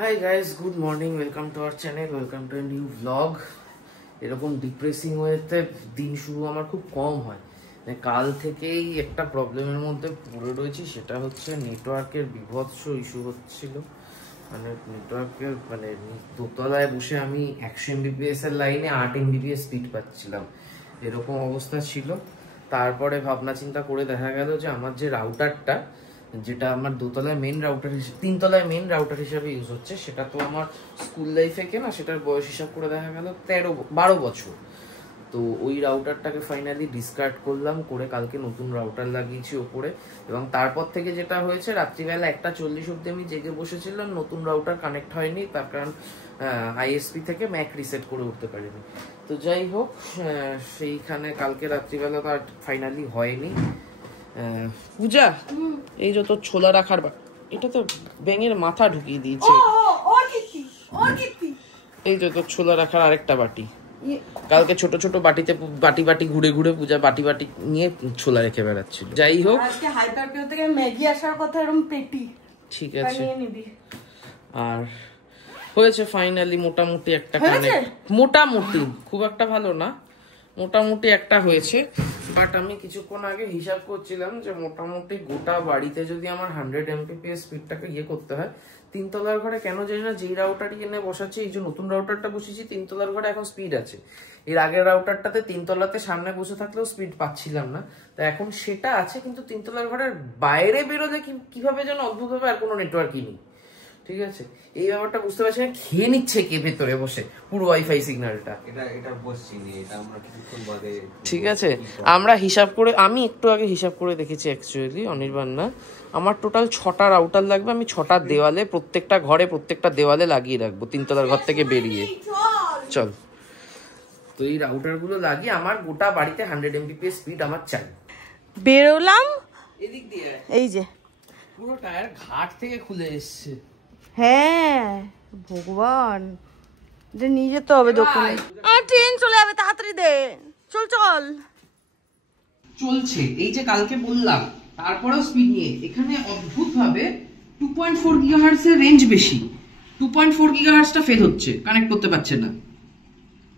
Hi guys, good morning, welcome to our channel, welcome to a new blog. এরকম depressing ওয়েতে দিন শুরু আমার খুব কম হয়। কাল থেকেই একটা প্রবলেমের মধ্যে পড়ে রয়েছি, সেটা হচ্ছে নেটওয়ার্কের বিভৎস ইস্যু হচ্ছিল। মানে নেটওয়ার্কের দোতলায় বসে আমি 100 MBPS এর লাইনে 8 MBPS স্পিড পাচ্ছিলাম, এরকম অবস্থা ছিল। তারপরে ভাবনা চিন্তা করে দেখা গেল যে আমার যে রাউটারটা, যেটা আমার দোতলায় মেন রাউটার হিসেবে, তিনতলায় মেন রাউটার হিসেবে ইউজ হচ্ছে, সেটা তো আমার স্কুল লাইফে কেনা, সেটার বয়স হিসাব করে দেখা গেল 12 বছর। তো ওই রাউটারটাকে ফাইনালি ডিসকার্ড করলাম, করে কালকে নতুন রাউটার লাগিয়েছি ওপরে। এবং তারপর থেকে যেটা হয়েছে, রাত্রিবেলা 1:40 অব্দি আমি জেগে বসেছিলাম, নতুন রাউটার কানেক্ট হয়নি, তার কারণ আইএসপি থেকে ম্যাক রিসেট করে উঠতে পারিনি। তো যাই হোক, সেইখানে কালকে রাত্রিবেলা তো আর ফাইনালি হয়নি। পূজা, এই যে তোর ছোলা রাখার এটা তো ব্যাঙের মাথা ঢুকিয়ে দিয়েছে। এই যে তোর ছোলা রাখার আরেকটা বাটি, কালকে ছোট ছোট বাটিতে বাটি বাটি ঘুরে ঘুরে পূজা বাটি বাটি নিয়ে ছোলা রেখে বেড়াচ্ছিল। যাই হোক, আজকে হাইপারকিউ থেকে ম্যাগি আসার কথা, এরকম পেটি ঠিক আছে। আর হয়েছে ফাইনালি মোটামুটি একটা কানেক্ট, মোটামুটি খুব একটা ভালো না, মোটামুটি একটা হয়েছে। বাট আমি কিছুক্ষণ আগে হিসাব করছিলাম যে মোটামুটি গোটা বাড়িতে যদি আমার 100 MBPS স্পিডটাকে করতে হয়, তিনতলার ঘরে কেন জানি না যেই রাউটারই এনে বসাচ্ছি, এই যে নতুন রাউটারটা বসেছি, তিনতলার ঘরে এখন স্পিড আছে। এর আগের রাউটারটাতে তিনতলাতে সামনে বসে থাকলেও স্পিড পাচ্ছিলাম না, তো এখন সেটা আছে, কিন্তু তিনতলার ঘরের বাইরে বেরোলে কিভাবে যেন অদ্ভুতভাবে আর কোনো নেটওয়ার্কই নেই। ঠিক আছে, এই ব্যাপারটা বুঝতে পারছি না, খেয়ে নিচ্ছে কে ভেতরে বসে পুরো ওয়াইফাই সিগন্যালটা। ঠিক আছে, আমরা হিসাব করে, আমি একটু আগে হিসাব করে দেখেছি অ্যাকচুয়ালি, অনির্বাণ না, আমার টোটাল 6টা রাউটার লাগবে। আমি 6টা দেওয়ালে, প্রত্যেকটা ঘরে প্রত্যেকটা দেওয়ালে লাগিয়ে রাখবো তিনতলার ঘর থেকে বেরিয়ে। চল, তো এই রাউটার গুলো লাগিয়ে আমার গোটা বাড়িতে 100 MBPS স্পিড আমার চাই। বেরোলাম এদিক দিয়ে, এই যে পুরো টায়ার ঘাট থেকে খুলে এসছে। হ্যাঁ ভগবান, এটা নিয়ে যেতে হবে দোকানে। আর ট্রেন চলে যাবে, তাড়াতাড়ি দে, চল চল। চলছে, এই যে কালকে বললাম, তারপরেও স্পিড নিয়ে এখানে অদ্ভুত ভাবে 2.4 GHz এর রেঞ্জ বেশি, 2.4 GHz টা ফেল হচ্ছে, কানেক্ট করতে পারছে না।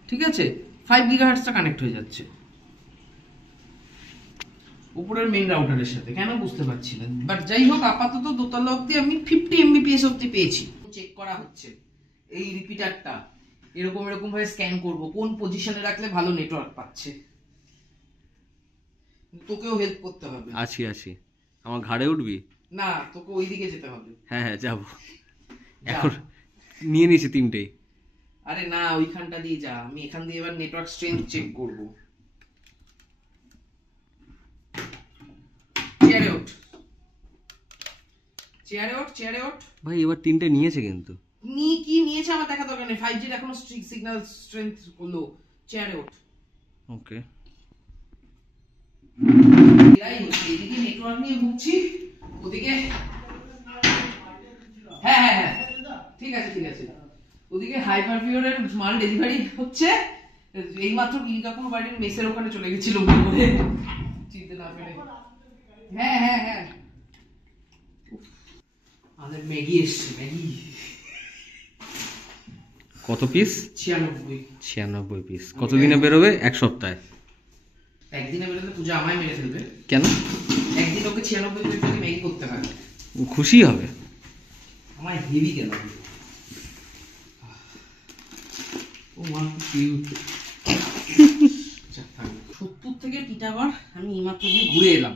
ঠিক আছে, 5 GHz টা কানেক্ট হয়ে যাচ্ছে উপরের মেইন রাউটারের সাথে, কেন বুঝতে পারছি না। বাট যাই হোক, আপাতত দোতলা অব্দি আমি 50 MBPS অব্দি পেয়েছি। চেক করা হচ্ছে এই রিপিটারটা, এরকম এরকম ভাবে স্ক্যান করব কোন পজিশনে রাখলে ভালো নেটওয়ার্ক পাচ্ছে। তোকেও হেল্প করতে হবে। আছি আমার ঘাড়ে উঠবি না, তোকে ওইদিকে যেতে হবে। হ্যাঁ যাবো, এখন নিয়ে নিয়েছি 3টেই। আরে না, ওইখানটা দিয়ে যা, আমি এখান দিয়ে এবার নেটওয়ার্ক স্ট্রেংথ চেক করব। চেয়ারে ওঠ ভাই, এবার 3টে নিয়েছে, কিন্তু কি নিয়েছে আমার দেখা দরকার নেই। 5G এর এখনো সিগন্যাল স্ট্রেংথ হলো। চেয়ারে ওঠ। ওকে, এদিকে নেটওয়ার্ক নিয়ে ভুগছি, ওদিকে হ্যাঁ ঠিক আছে ওদিকে হাইপারকিউরের মাল ডেলিভারি হচ্ছে। এইমাত্র কাকুর বাড়ির মেসের ওখানে চলে গেছিল চিনতে না পেরে। হ্যাঁ আমাদের ম্যাগি এসছে, ম্যাগি। কত পিস? 96 পিস। কতদিনে বেরোবে? 1 সপ্তাহে। একদিনে বেরোলে পূজা আমায় মেরে ফেলবে। কেন? একদিন ওকে 96 পিস ম্যাগি করতে হয়। খুশি হবে আমায় হেভি কেন। ও মা, কিউট। 70 থেকে টিটাগড় আমি এইমাত্র গিয়ে ঘুরে এলাম,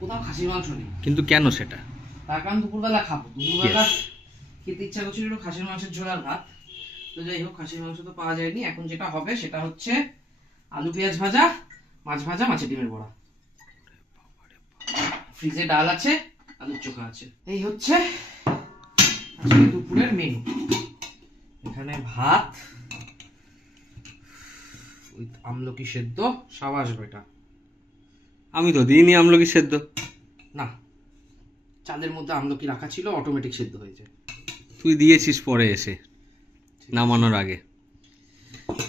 কোথাও খাসির মাংস নেই। কিন্তু কেন সেটা? তার কারণ দুপুরবেলা খাবো, দুপুরবেলা খেতে ইচ্ছা করছিল একটু খাসির মাংসের ঝোল আর ভাত। তো যাই হোক, খাসির মাংস তো পাওয়া যায়নি। এখন যেটা হবে সেটা হচ্ছে আলু পেঁয়াজ ভাজা, মাছ ভাজা, মাছের ডিমের বড়া। ফ্রিজে ডাল আছে, আলুর চোখা আছে। এই হচ্ছে আজকে দুপুরের মেনু। এখানে ভাত, আমলকি সেদ্ধ, সাবাস বেটা। আমি তো দিইনি আমলকি সেদ্ধ। না, চালের মধ্যে আমলকি রাখা ছিল, অটোমেটিক সেদ্ধ হয়েছে। তুই দিয়েছিস পরে এসে, নামানোর আগে।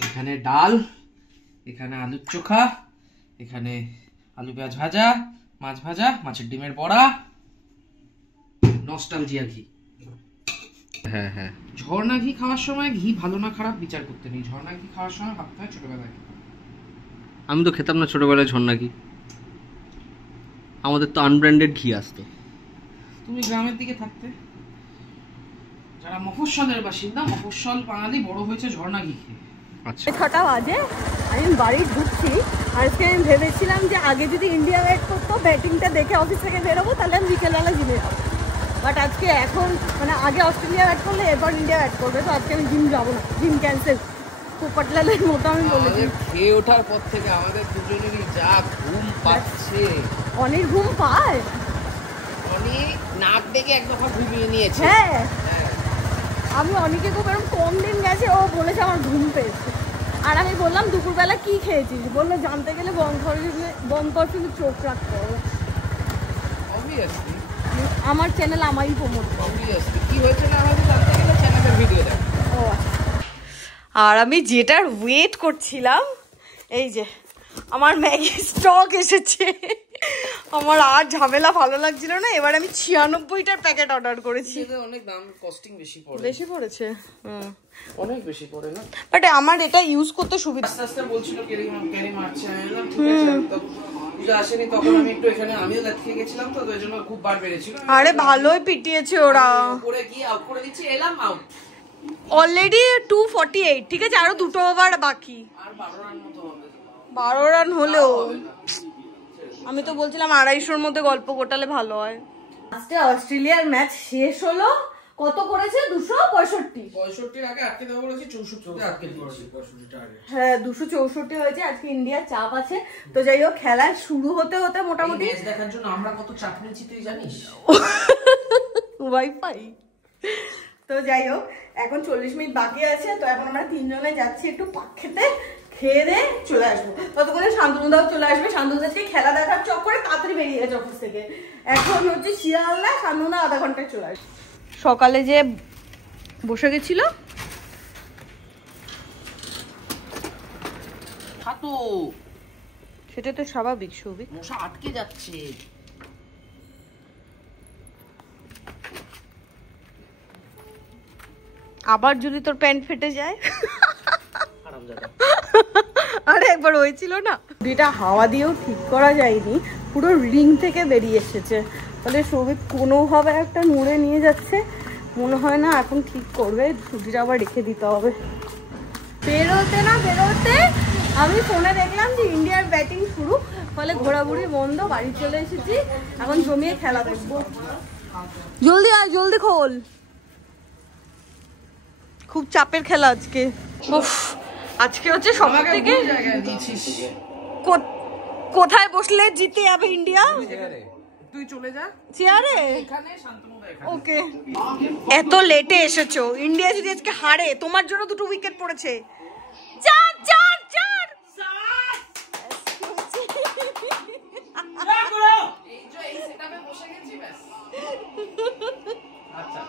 এখানে ডাল, এখানে আলুর চোখা, এখানে আলু পেঁয়াজ ভাজা, মাছ ভাজা, মাছের ডিমের বড়া, নস্টালজিয়া ঘি। হ্যাঁ হ্যাঁ, ঝর্ণা ঘি খাওয়ার সময় ঘি ভালো না খারাপ বিচার করতে নেই। ঝর্ণা ঘি খাওয়ার সময় ভাবতে হয় ছোটবেলায়। আমি তো খেতাম না ছোটবেলায় ঝর্ণা ঘি, আমাদের তো আনব্র্যান্ডেড ঘি আসতো। তুমি গ্রামের দিকে থাকতে, যারা মফস্বলের বাসিন্দা, মফস্বল বাঙালি বড় হয়েছে ঝর্ণা ঘি খেয়ে। আচ্ছা, 6টা বাজে, আমি বাড়ি ঢুকছি। আজকে আমি ভেবেছিলাম যে আগে যদি ইন্ডিয়া ব্যাট করতো, ব্যাটিংটা দেখে অফিস থেকে বেরোবো, তাহলে আমি বিকেলবেলা জিমে যাবো। বাট আজকে এখন মানে আগে অস্ট্রেলিয়া ব্যাট করলে এরপর ইন্ডিয়া ব্যাট করবে, তো আজকে আমি জিম যাবো না, জিম ক্যান্সেল। পোপটলালের মতো আমি বলেছি। খেয়ে ওঠার পর থেকে আমাদের দুজনেরই যা ঘুম পাচ্ছে। অনেক ঘুম পায়, অনেক নাক ডেকে এক দফা ঘুমিয়ে নিয়েছে। হ্যাঁ, আমি অনেকে খুব এরকম কম দিন গেছে, ও বলেছে আমার ঘুম পেয়েছে। আর আমি বললাম দুপুরবেলা কি খেয়েছিস, বললো জানতে গেলে বন্ধ কিন্তু চোখ রাখতে হবে। অবভিয়াসলি আমার চ্যানেল আমারই প্রমোট। অবভিয়াসলি কি হয়েছে না হয়েছে জানতে গেলে চ্যানেলের ভিডিও দেখ। ও, আর আমি যেটার ওয়েট করছিলাম, এই যে আমার ম্যাগি স্টক এসেছে। আমার আর ঝামেলা ভালো লাগছিল না, এবার আমি 96টার প্যাকেট অর্ডার করেছি। অনেক দাম, কস্টিং বেশি পড়ে। বেশি পড়েছে, অনেক বেশি পড়ে না, বাট আমার এটা ইউজ করতে সুবিধা। আস্তে আস্তে বলছিল কেরি মারছে, আমি বললাম ঠিক আছে। তো পূজা আসেনি তখন আমি একটু এখানে আমিও লাথিয়ে গেছিলাম, তো ওই জন্য খুব বার বেড়েছিল। আরে ভালোই পিটিয়েছে ওরা, উপরে গিয়ে আউট করে দিচ্ছি, এলাম আউট। অলরেডি 248, ঠিক আছে, আরো 2 ওভার বাকি। আর 12 রান মতো হবে। 12 রান হলেও আমি তো বলছিলাম 250-র মধ্যে গল্প গোটালে ভালো হয়। আজকে অস্ট্রেলিয়ার ম্যাচ শেষ হলো, কত করেছে? 265। 65 আগে আটকে দেওয়া বলেছি, 64 আটকে দিয়েছি। 65টা আগে, হ্যাঁ 264 হয়েছে। আজকে ইন্ডিয়ার চাপ আছে, তো যাই হোক খেলা শুরু হতে হতে মোটামুটি ম্যাচ দেখার জন্য আমরা কত চাপ নিয়েছি তুই জানিস? ওয়াইফাই। তো যাই হোক, এখন 40 মিনিট বাকি আছে, তো এখন আমরা 3 জনে যাচ্ছি একটু পাক খেতে, খেয়ে দিয়ে চলে আসবো। ততক্ষণে শান্তনুদাও চলে আসবে। শান্তনুদাকে খেলা দেখার চক্করে তাড়াতাড়ি বেরিয়ে গেছে অফিস থেকে। এখন হচ্ছে শিয়ালদা, শান্তনুদা আধা ঘন্টায় চলে আসবে। সকালে যে বসে গেছিল সেটা তো স্বাভাবিক, সৌভিক। মশা আটকে যাচ্ছে। আবার যদি তোর প্যান্ট ফেটে যায়। আরে একবার হয়েছিল না, এটা হাওয়া দিয়েও ঠিক করা যায়নি, পুরো রিং থেকে বেরিয়ে এসেছে। তাহলে সৌভিক কোনোভাবে একটা মুড়ে নিয়ে যাচ্ছে, মনে হয় না এখন ঠিক করবে। ছুটিটা আবার রেখে দিতে হবে। বেরোতে না বেরোতে আমি ফোনে দেখলাম যে ইন্ডিয়ার ব্যাটিং শুরু, ফলে ঘোরাঘুরি বন্ধ, বাড়ি চলে এসেছি। এখন জমিয়ে খেলা দেখবো। জলদি আয়, জলদি খোল। খুব চাপের খেলা আজকে। উফ, আজকে হচ্ছে সব থেকে কোথায় বসলে জিতে যাবে ইন্ডিয়া? তুই চলে যা চেয়ারে। এখানে, শান্তনুদা এখানে। ওকে, এত লেটে এসেছো। ইন্ডিয়া যদি আজকে হারে, তোমার জন্য 2 উইকেট পড়েছে। 4 4 4 এই যে এই সেটআপে বসে গেছি ব্যাস। আচ্ছা,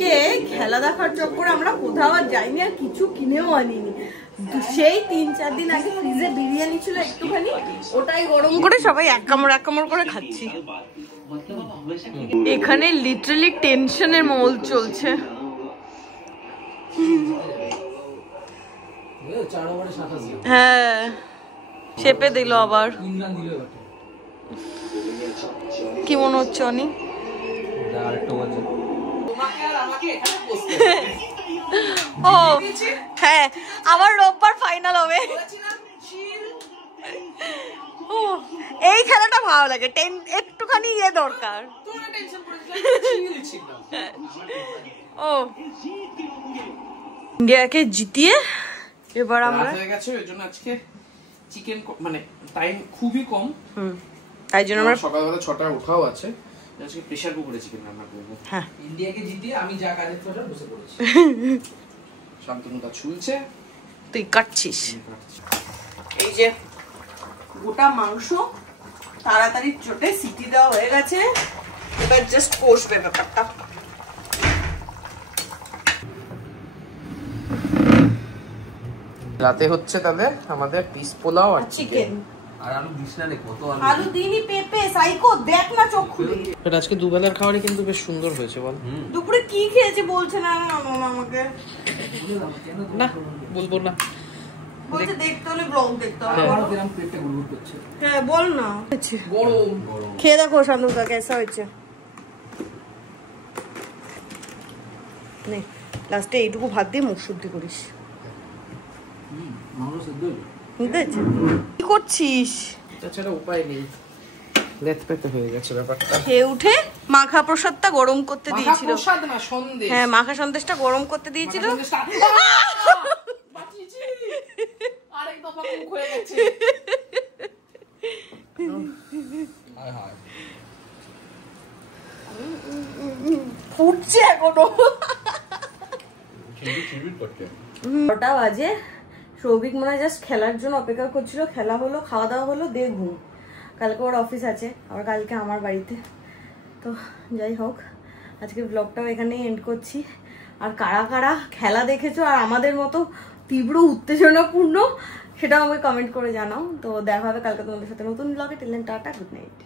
কে খেলা দেখার চক্করে আমরা কোথাও আর যাইনি, আর কিছু কিনেও আনিনি। সেই 3-4 দিন আগে ফ্রিজে বিরিয়ানি ছিল একটুখানি, ওটাই গরম করে সবাই এক কামড় করে খাচ্ছি। এখানে লিটারালি টেনশনের মহল চলছে। হ্যাঁ, চেপে দিল আবার। কি মনে হচ্ছে অনি? ও হ্যাঁ, আবার রোববার ফাইনাল হবে। ও, এই খেলাটা ভালো লাগে, একটুখানি ইয়ে দরকার। ও, ইন্ডিয়াকে জিতিয়ে এবার আমরা হয়ে গেছে। ওই জন্য আজকে চিকেন, মানে টাইম খুবই কম, তাই জন্য আমরা সকালবেলা 6টায় ওঠাও আছে। আজকে প্রেসার কুকারে চিকেন রান্না করবো। হ্যাঁ, ইন্ডিয়াকে জিতিয়ে আমি যা কাজের করে বসে পড়েছি। শান্তনুদা ছুলছে, তুই কাটছিস। এই যে গোটা মাংস তাড়াতাড়ি চটে সিটি দেওয়া হয়ে গেছে, এবার জাস্ট কষবে ব্যাপারটা। রাতে হচ্ছে তাহলে আমাদের পিস পোলাও আর চিকেন। আর আলু দিস না রে, কত আলু দিনই পেঁপে সাইকো দেখ না চোখ খুলে। আজকে দুবেলার খাবারই কিন্তু বেশ সুন্দর হয়েছে বল। দুপুরে কি খেয়েছি বলছে না আমাকে, না বলবো না, বলছে দেখতে হলে ব্লগ দেখতে হবে। হ্যাঁ বল না, গরম খেয়ে দেখো শান্তনুদা কেসা হয়েছে। নে লাস্টে এইটুকু ভাত দিয়ে মুখ শুদ্ধি করিস। কি করছিস? তাছাড়া উপায় নেই, লেট পেতে হয়ে গেছে ব্যাপারটা। খেয়ে উঠে মাখা প্রসাদটা গরম করতে দিয়েছিল। প্রসাদ না, সন্দেশ। হ্যাঁ মাখা সন্দেশটা গরম করতে দিয়েছিল। আরেক দফা মুখ হয়ে গেছে। ফুটছে এখনো। 9টা বাজে, সৌভিক মনে হয় জাস্ট খেলার জন্য অপেক্ষা করছিল। খেলা হলো, খাওয়া দাওয়া হলো, দিয়ে ঘুম। কালকে ওর অফিস আছে, আবার কালকে আমার বাড়িতে। তো যাই হোক, আজকে ব্লগটাও এখানেই এন্ড করছি। আর কারা কারা খেলা দেখেছো আর আমাদের মতো তীব্র উত্তেজনাপূর্ণ, সেটাও আমাকে কমেন্ট করে জানাও। তো দেখা হবে কালকে তোমাদের সাথে নতুন ব্লগে। Till then tata, good night.